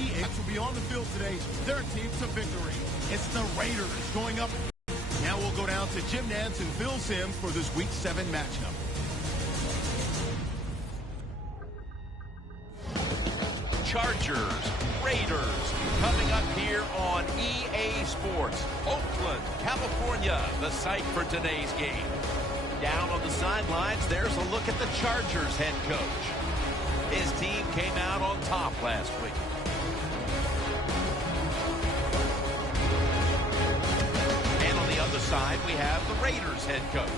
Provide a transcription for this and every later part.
Eagles will be on the field today. Their team to victory. It's the Raiders going up. Now we'll go down to Jim Nantz and Phil Simms for this Week 7 matchup. Chargers, Raiders, coming up here on EA Sports. Oakland, California, the site for today's game. Down on the sidelines, there's a look at the Chargers head coach. His team came out on top last week. And on the other side, we have the Raiders head coach.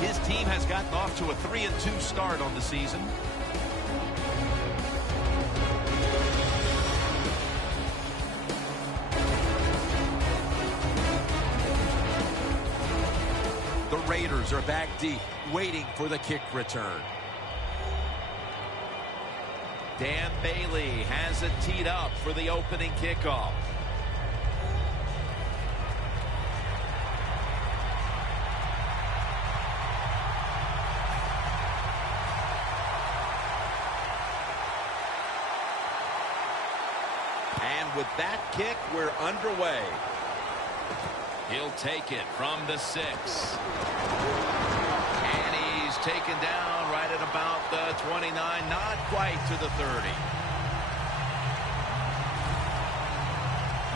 His team has gotten off to a 3-2 start on the season. The Raiders are back deep, waiting for the kick return. Dan Bailey has it teed up for the opening kickoff. And with that kick, we're underway. He'll take it from the 6. And he's taken down right at about the 29, not quite to the 30.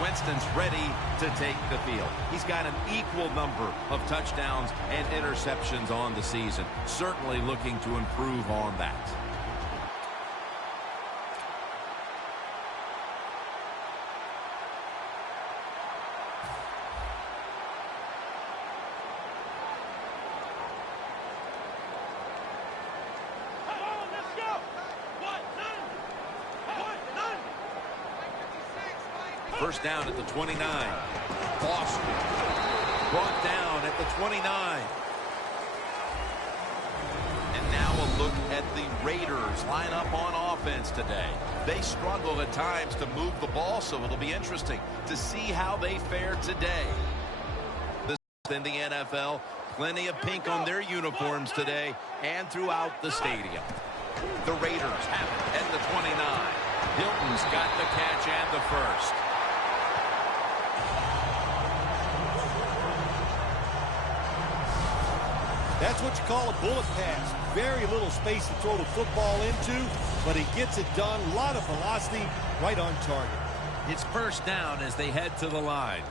Winston's ready to take the field. He's got an equal number of touchdowns and interceptions on the season. Certainly looking to improve on that. First down at the 29. Foster brought down at the 29. And now a look at the Raiders line up on offense today. They struggle at times to move the ball, so it'll be interesting to see how they fare today. In the NFL, plenty of pink on their uniforms today and throughout the stadium. The Raiders have it at the 29. Hilton's got the catch and the first. That's what you call a bullet pass. Very little space to throw the football into, but he gets it done. A lot of velocity, right on target. It's first down as they head to the line.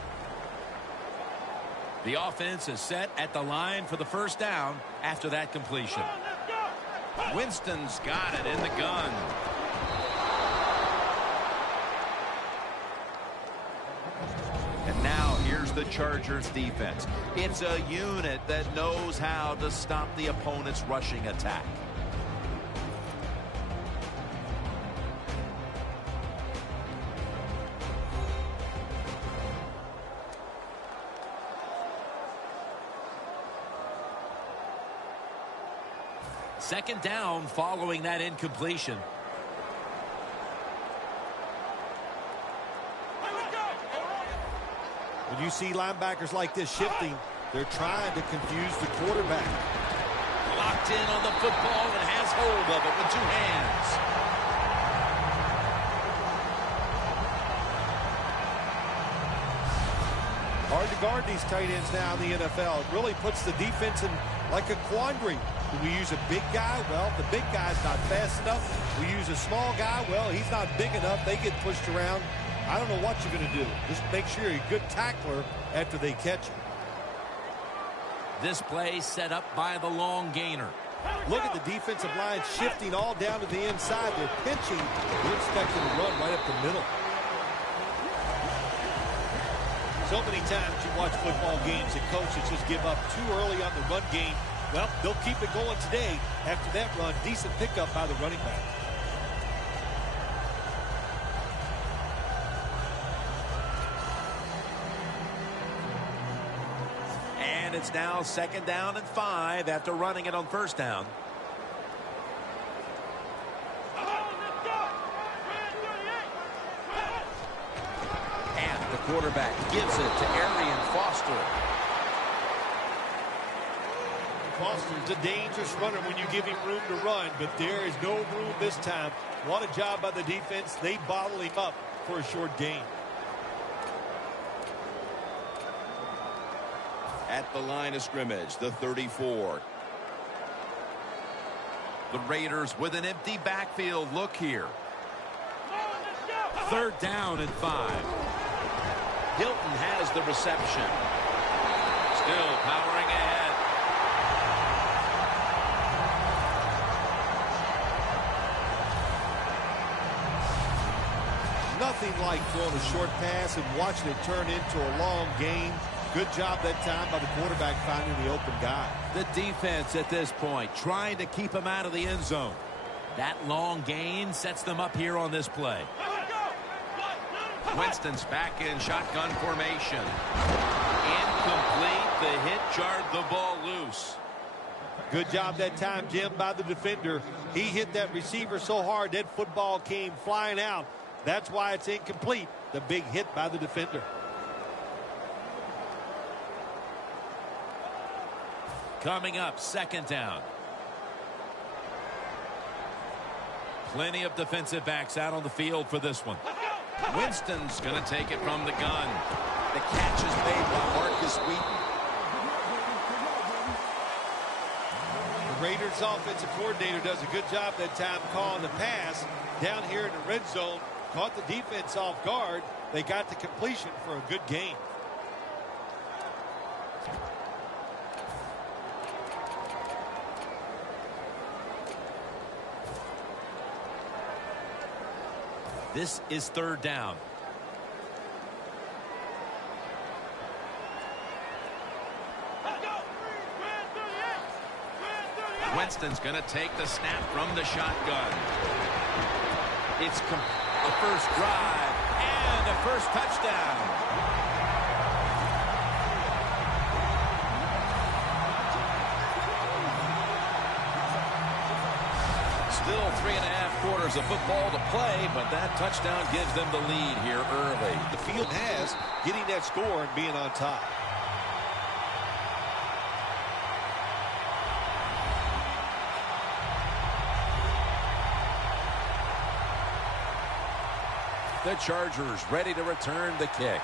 The offense is set at the line for the first down after that completion. Winston's got it in the gun. And now here's the Chargers defense. It's a unit that knows how to stop the opponent's rushing attack. Second down following that incompletion. When you see linebackers like this shifting, they're trying to confuse the quarterback. Locked in on the football and has hold of it with 2 hands. Hard to guard these tight ends now in the NFL. It really puts the defense in like a quandary. Do we use a big guy? Well, the big guy's not fast enough. We use a small guy. Well, he's not big enough. They get pushed around. I don't know what you're going to do. Just make sure you're a good tackler after they catch you. This play set up by the long gainer. Look at the defensive line shifting all down to the inside. They're pinching. We're expecting to run right up the middle. So many times you watch football games and coaches just give up too early on the run game. Well, they'll keep it going today. After that run, decent pickup by the running back. And it's now second down and 5 after running it on first down. And the quarterback gives it to Arian Foster. Foster's a dangerous runner when you give him room to run, but there is no room this time. What a job by the defense. They bottle him up for a short gain. At the line of scrimmage, the 34. The Raiders with an empty backfield look here. 3rd down and 5. Hilton has the reception. Still powering ahead. Nothing like throwing a short pass and watching it turn into a long gain. Good job that time by the quarterback finding the open guy. The defense at this point trying to keep him out of the end zone. That long gain sets them up here on this play. Winston's back in shotgun formation. Incomplete. The hit jarred the ball loose. Good job that time, Jim, by the defender. He hit that receiver so hard that football came flying out. That's why it's incomplete. The big hit by the defender. Coming up, 2nd down. Plenty of defensive backs out on the field for this one. Winston's going to take it from the gun. The catch is made by Marcus Wheaton. The Raiders offensive coordinator does a good job that time calling the pass down here in the red zone. Caught the defense off guard. They got the completion for a good gain. This is 3rd down. Winston's going to take the snap from the shotgun. It's a first drive and a first touchdown. Still 3.5 quarters of football to play, but that touchdown gives them the lead here early. The field has getting that score and being on top. The Chargers ready to return the kick.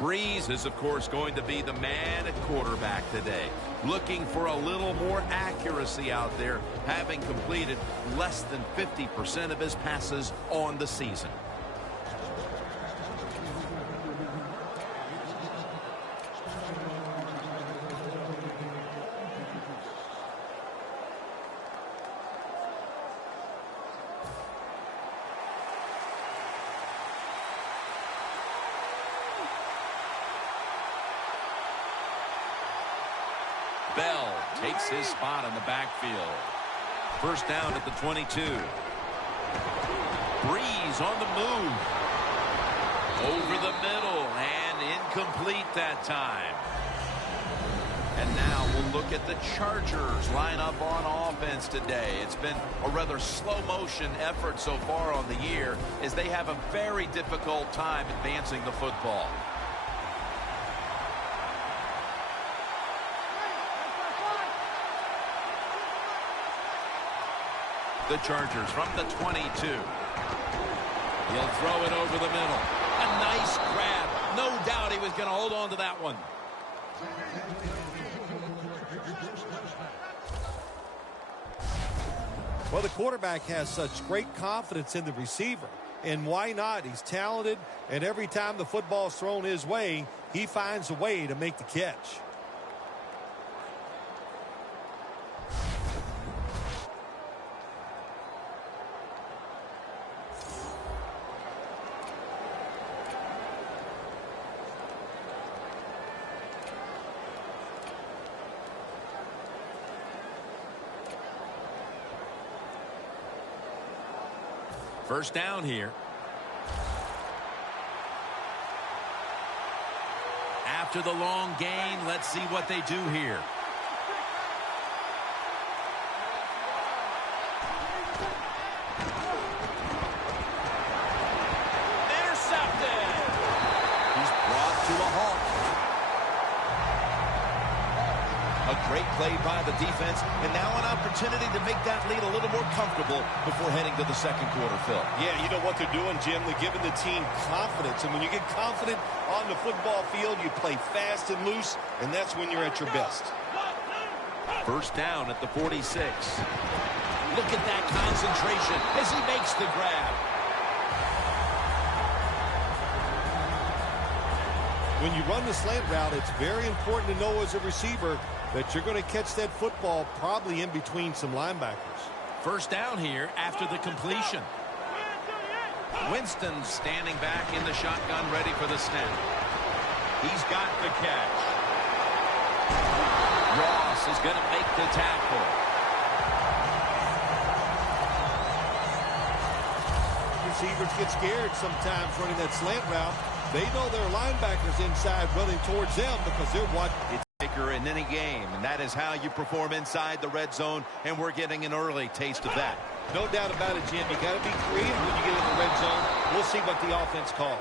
Breeze is, of course, going to be the man at quarterback today. Looking for a little more accuracy out there, having completed less than 50% of his passes on the season. Bell takes his spot in the backfield. First down at the 22. Breeze on the move. Over the middle and incomplete that time. And now we'll look at the Chargers line up on offense today. It's been a rather slow motion effort so far on the year as they have a very difficult time advancing the football. The Chargers from the 22. He'll throw it over the middle. A nice grab. No doubt he was going to hold on to that one. Well, the quarterback has such great confidence in the receiver. And why not? He's talented, and every time the football's thrown his way, he finds a way to make the catch. First down here. After the long gain, let's see what they do here. Intercepted. He's brought to a halt. A great play by the defense, and now an opportunity to make that lead a little more comfortable before heading to the second quarter, Phil. Yeah, you know what they're doing, Jim? They're giving the team confidence. And when you get confident on the football field, you play fast and loose, and that's when you're at your best. First down at the 46. Look at that concentration as he makes the grab. When you run the slant route, it's very important to know as a receiver that you're going to catch that football probably in between some linebackers. First down here after the completion. Winston standing back in the shotgun, ready for the snap. He's got the catch. Ross is going to make the tackle. Receivers get scared sometimes running that slant route. They know their linebackers inside running towards them because they're watching. It's bigger in any game, and that is how you perform inside the red zone, and we're getting an early taste of that. No doubt about it, Jim. You got to be creative when you get in the red zone. We'll see what the offense calls.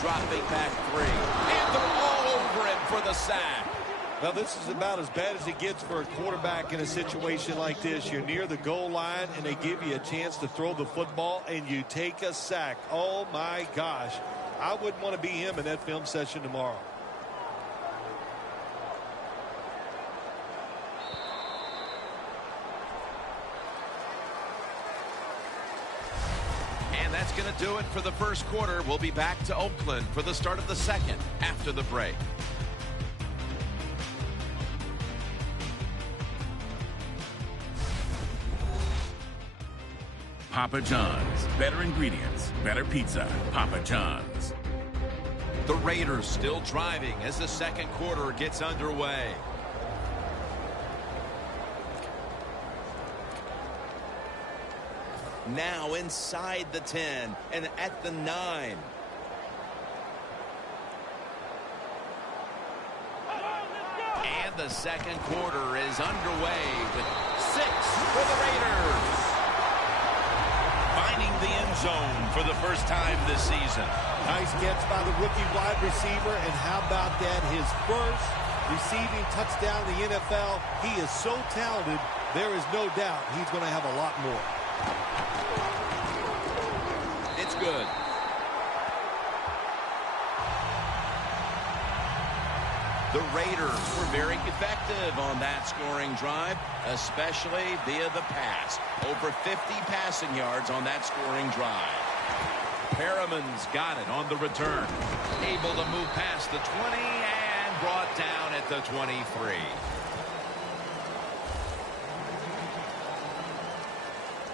Dropping back 3. And they're all over him for the sack. Now, this is about as bad as it gets for a quarterback in a situation like this. You're near the goal line, and they give you a chance to throw the football, and you take a sack. Oh, my gosh. I wouldn't want to be him in that film session tomorrow. And that's going to do it for the first quarter. We'll be back to Oakland for the start of the second after the break. Papa John's. Better ingredients, better pizza. Papa John's. The Raiders still driving as the second quarter gets underway. Now inside the 10 and at the 9. And the second quarter is underway with 6 for the Raiders. Finding the end zone for the first time this season. Nice catch by the rookie wide receiver, and how about that? His first receiving touchdown in the NFL. He is so talented, there is no doubt he's going to have a lot more. It's good. The Raiders were very effective on that scoring drive, especially via the pass. Over 50 passing yards on that scoring drive. Perriman's got it on the return. Able to move past the 20 and brought down at the 23.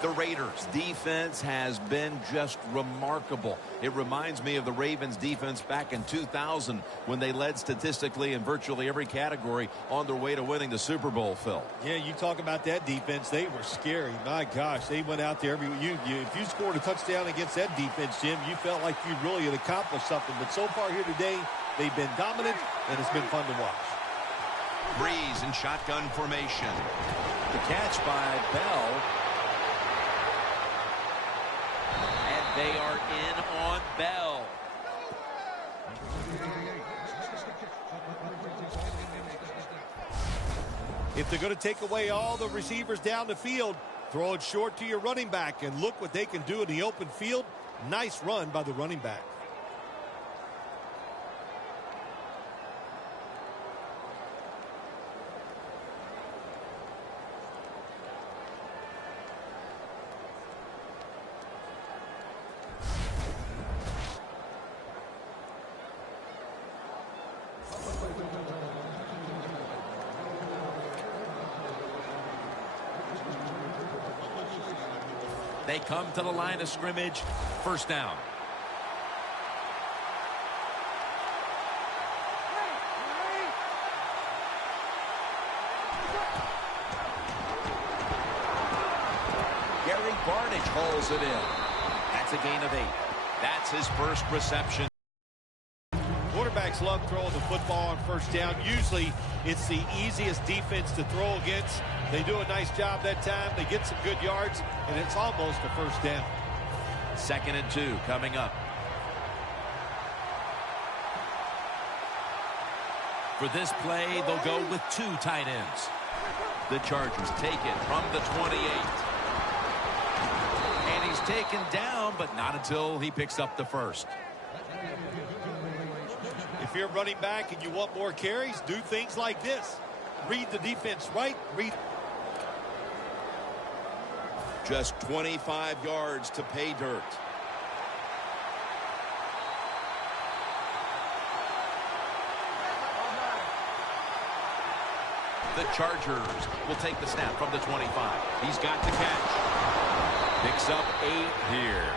The Raiders' defense has been just remarkable. It reminds me of the Ravens' defense back in 2000 when they led statistically in virtually every category on their way to winning the Super Bowl, Phil. Yeah, you talk about that defense. They were scary. My gosh, they went out there. If you scored a touchdown against that defense, Jim, you felt like you really had accomplished something. But so far here today, they've been dominant, and it's been fun to watch. Breeze in shotgun formation. The catch by Bell. They are in on Bell. If they're going to take away all the receivers down the field, throw it short to your running back, and look what they can do in the open field. Nice run by the running back. They come to the line of scrimmage. First down. pulls it in. That's a gain of 8. That's his first reception. Quarterbacks love throwing the football on first down. Usually it's the easiest defense to throw against. They do a nice job that time. They get some good yards, and it's almost a first down. 2nd and 2 coming up. For this play, they'll go with 2 tight ends. The Chargers take it from the 28. And he's taken down, but not until he picks up the first. If you're running back and you want more carries, do things like this. Read the defense right. Just 25 yards to pay dirt. The Chargers will take the snap from the 25. He's got the catch. Picks up 8 here.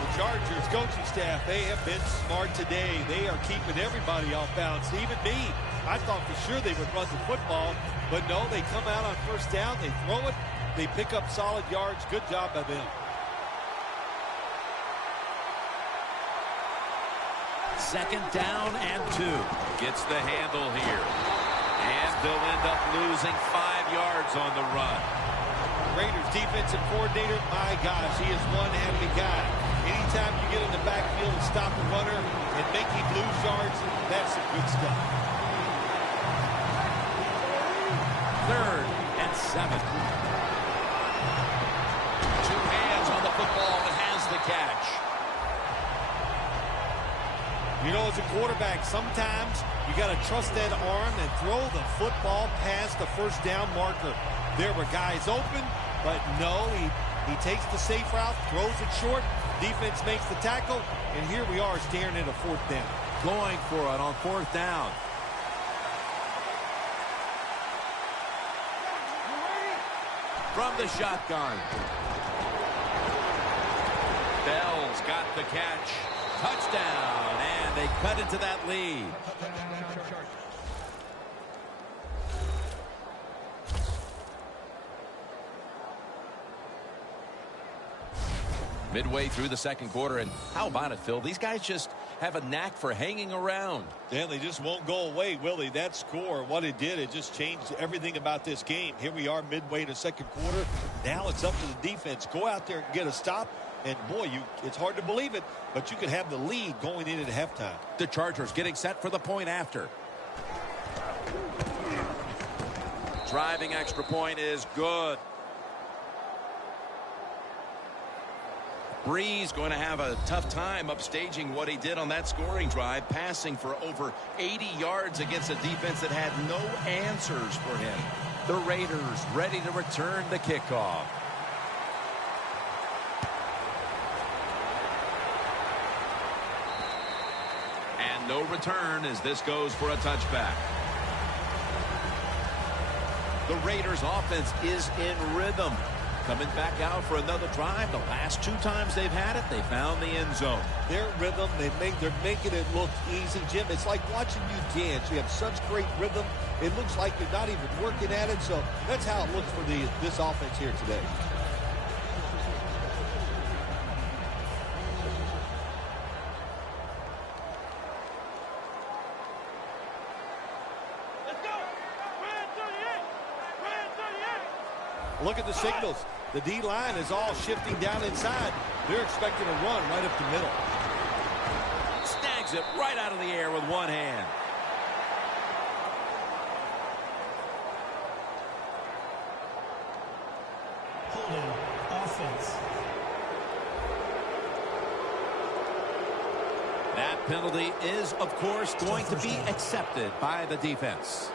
The Chargers coaching staff, they have been smart today. They are keeping everybody off balance, even me. I thought for sure they would run the football, but no, they come out on first down, they throw it, they pick up solid yards. Good job by them. 2nd down and 2. Gets the handle here. And they'll end up losing 5 yards on the run. Raiders defensive coordinator, my gosh, he is one heavy guy. Anytime you get in the backfield and stop a runner and make him lose yards, that's some good stuff. 3rd and 7. 2 hands on the football and has the catch. You know, as a quarterback, sometimes you got to trust that arm and throw the football past the first down marker. There were guys open, but no, he takes the safe route, throws it short, defense makes the tackle, and here we are staring at a 4th down. Going for it on 4th down. From the shotgun. Bell's got the catch. Touchdown, and they cut into that lead. Midway through the 2nd quarter, and how about it, Phil? These guys just have a knack for hanging around. Yeah, they just won't go away, will they? That score, what it did, it just changed everything about this game. Here we are midway in the 2nd quarter. Now it's up to the defense. Go out there and get a stop. And, boy, it's hard to believe it, but you could have the lead going in at halftime. The Chargers getting set for the point after. Driving extra point is good. Breeze going to have a tough time upstaging what he did on that scoring drive, passing for over 80 yards against a defense that had no answers for him. The Raiders ready to return the kickoff. And no return as this goes for a touchback. The Raiders offense is in rhythm. Coming back out for another drive. The last 2 times they've had it, they found the end zone. Their rhythm, they're making it look easy, Jim. It's like watching you dance. You have such great rhythm. It looks like you're not even working at it. So that's how it looks for this offense here today. Look at the signals. The D-line is all shifting down inside. They're expecting a run right up the middle. Snags it right out of the air with one hand. Holding offense. That penalty is, of course, going to be accepted by the defense.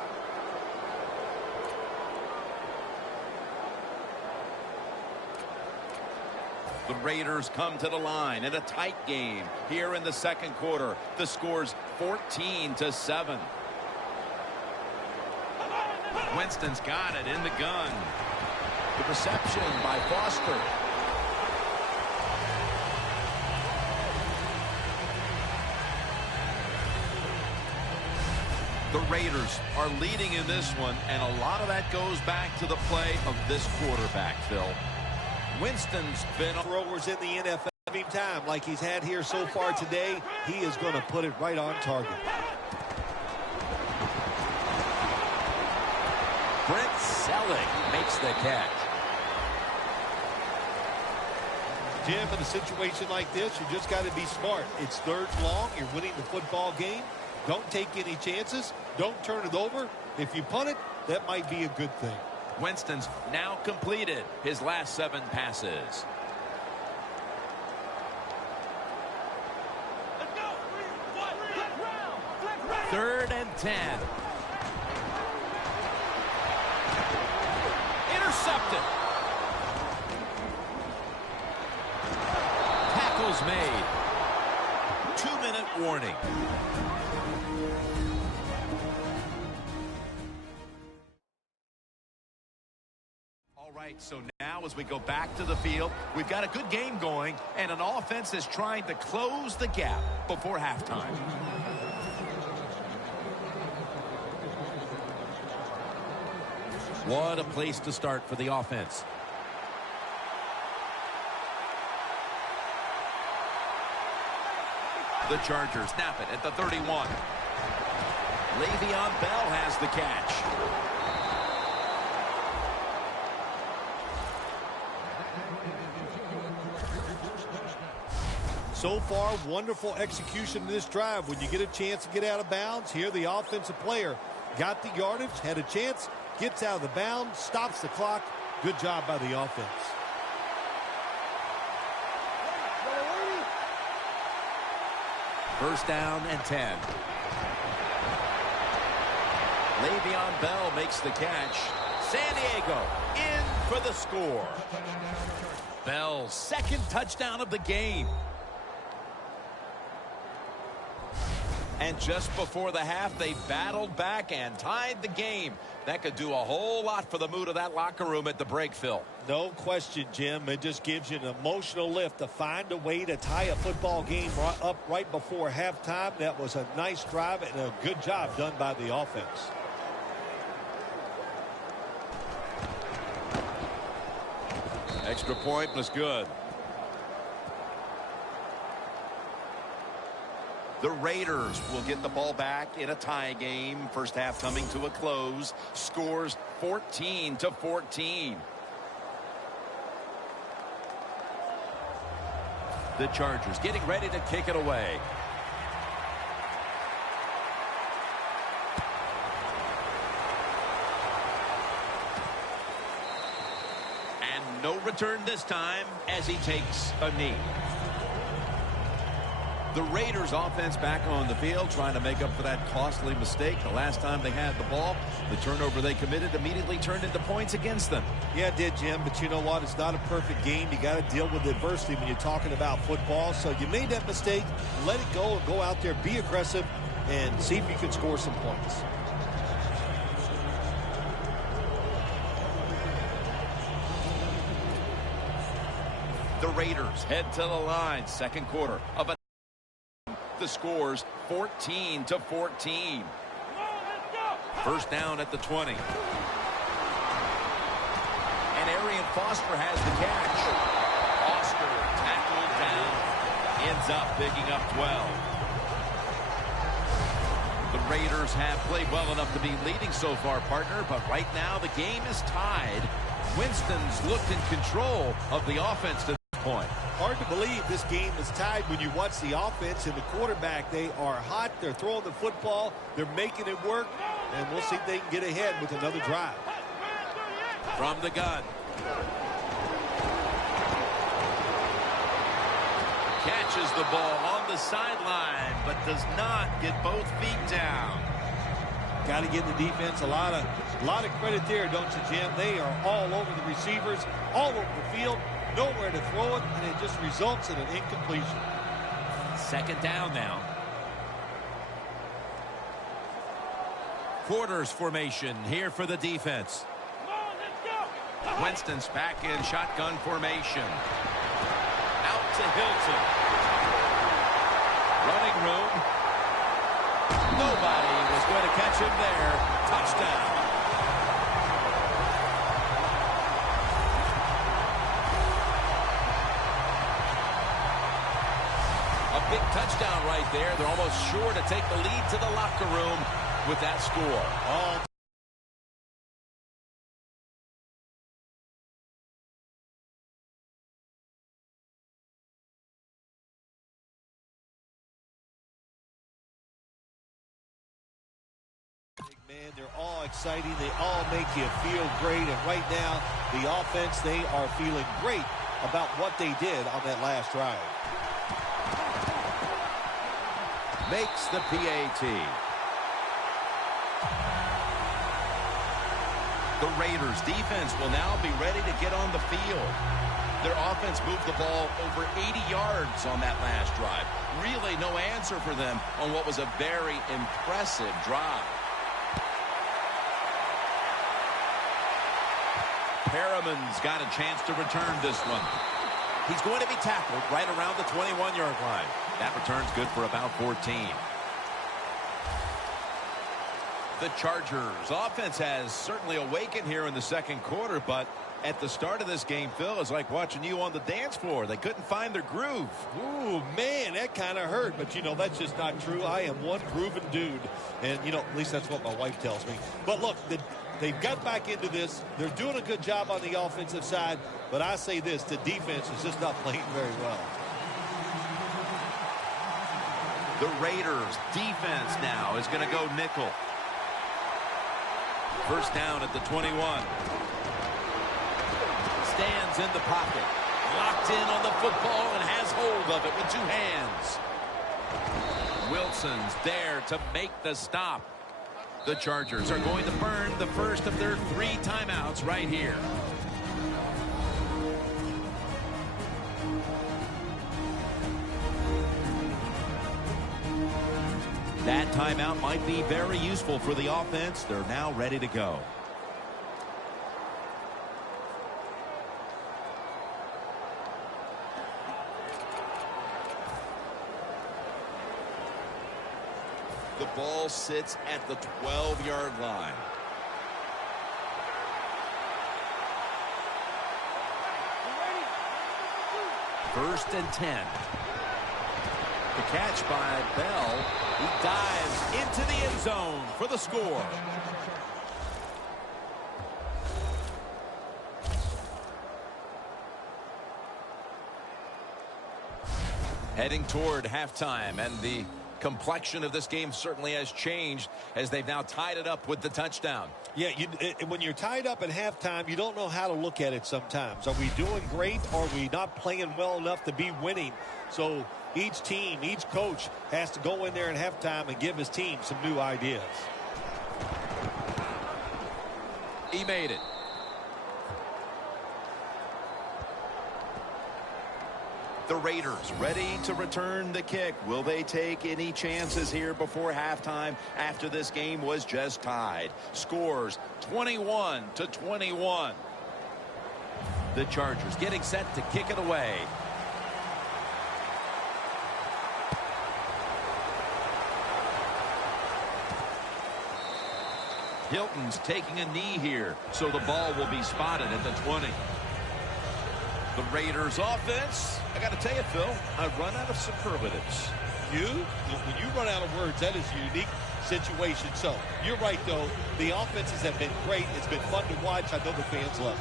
The Raiders come to the line in a tight game here in the 2nd quarter. The score's 14-7. Winston's got it in the gun. The reception by Foster. The Raiders are leading in this one, and a lot of that goes back to the play of this quarterback, Phil. Winston's been throwers in the NFL every time like he's had here so far today. He is going to put it right on target. Brent Selleck makes the catch. Jim, in a situation like this, you just got to be smart. It's 3rd and long. You're winning the football game. Don't take any chances. Don't turn it over. If you punt it, that might be a good thing. Winston's now completed his last 7 passes. Third and 10. Intercepted. Tackles made. 2-minute warning. All right, so now as we go back to the field, we've got a good game going, and an offense is trying to close the gap before halftime. What a place to start for the offense. The Chargers snap it at the 31. Le'Veon Bell has the catch. So far, wonderful execution in this drive. When you get a chance to get out of bounds, here the offensive player got the yardage, had a chance, gets out of the bounds, stops the clock. Good job by the offense. First down and 10. Le'Veon Bell makes the catch. San Diego in for the score. Bell's second touchdown of the game. And just before the half, they battled back and tied the game. That could do a whole lot for the mood of that locker room at the break, Phil. No question, Jim. It just gives you an emotional lift to find a way to tie a football game up right before halftime. That was a nice drive and a good job done by the offense. Extra point was good. The Raiders will get the ball back in a tie game. First half coming to a close. Scores 14-14. The Chargers getting ready to kick it away. And no return this time as he takes a knee. The Raiders offense back on the field trying to make up for that costly mistake. The last time they had the ball, the turnover they committed immediately turned into points against them. Yeah, it did, Jim, but you know what? It's not a perfect game. You got to deal with adversity when you're talking about football. So you made that mistake, let it go, and go out there, be aggressive, and see if you can score some points. The Raiders head to the line. Second quarter of a the scores 14-14. First down at the 20. And Arian Foster has the catch. Foster tackled down. Ends up picking up 12. The Raiders have played well enough to be leading so far, partner, but right now the game is tied. Winston's looked in control of the offense to this point. Hard to believe this game is tied when you watch the offense and the quarterback. They are hot. They're throwing the football. They're making it work. And we'll see if they can get ahead with another drive. From the gun. Catches the ball on the sideline, but does not get both feet down. Got to give the defense a lot of credit there, don't you, Jim? They are all over the receivers, all over the field. Nowhere to throw it, and it just results in an incompletion. Second down now. Quarters formation here for the defense. Winston's back in shotgun formation. Out to Hilton. Running room. Nobody was going to catch him there. Touchdown. A big touchdown right there. They're almost sure to take the lead to the locker room with that score. Oh. Man, they're all exciting. They all make you feel great. And right now, the offense, they are feeling great about what they did on that last drive. Makes the PAT. The Raiders defense will now be ready to get on the field. Their offense moved the ball over 80 yards on that last drive. Really no answer for them on what was a very impressive drive. Perriman's got a chance to return this one. He's going to be tackled right around the 21-yard line. That return's good for about 14. The Chargers offense has certainly awakened here in the second quarter, but at the start of this game, Phil, it's like watching you on the dance floor. They couldn't find their groove. Ooh, man, that kind of hurt. But, you know, that's just not true. I am one grooving dude. And, you know, at least that's what my wife tells me. But, look, they've got back into this. They're doing a good job on the offensive side. But I say this, the defense is just not playing very well. The Raiders defense now is going to go nickel. First down at the 21. Stands in the pocket. Locked in on the football and has hold of it with two hands. Wilson's there to make the stop. The Chargers are going to burn the first of their 3 timeouts right here. That timeout might be very useful for the offense. They're now ready to go. The ball sits at the 12-yard line. First and 10. The catch by Bell. He dives into the end zone for the score. Heading toward halftime, and the complexion of this game certainly has changed as they've now tied it up with the touchdown. Yeah, when you're tied up at halftime, you don't know how to look at it sometimes. Are we doing great, or are we not playing well enough to be winning? So each team, each coach has to go in there at halftime and give his team some new ideas. He made it. The Raiders ready to return the kick. Will they take any chances here before halftime after this game was just tied? Scores 21-21. The Chargers getting set to kick it away. Hilton's taking a knee here, so the ball will be spotted at the 20. The Raiders offense, I got to tell you, Phil, I've run out of superlatives. When you run out of words, that is a unique situation. So you're right, though. The offenses have been great. It's been fun to watch. I know the fans love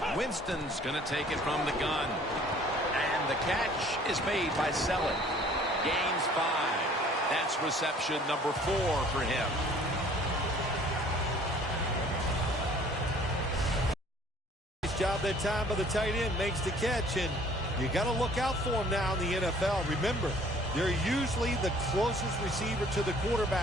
it. Winston's going to take it from the gun. And the catch is made by Selleck. Gains 5. That's reception number 4 for him. Nice job that time by the tight end. Makes the catch, and you got to look out for him now in the NFL. Remember, they're usually the closest receiver to the quarterback.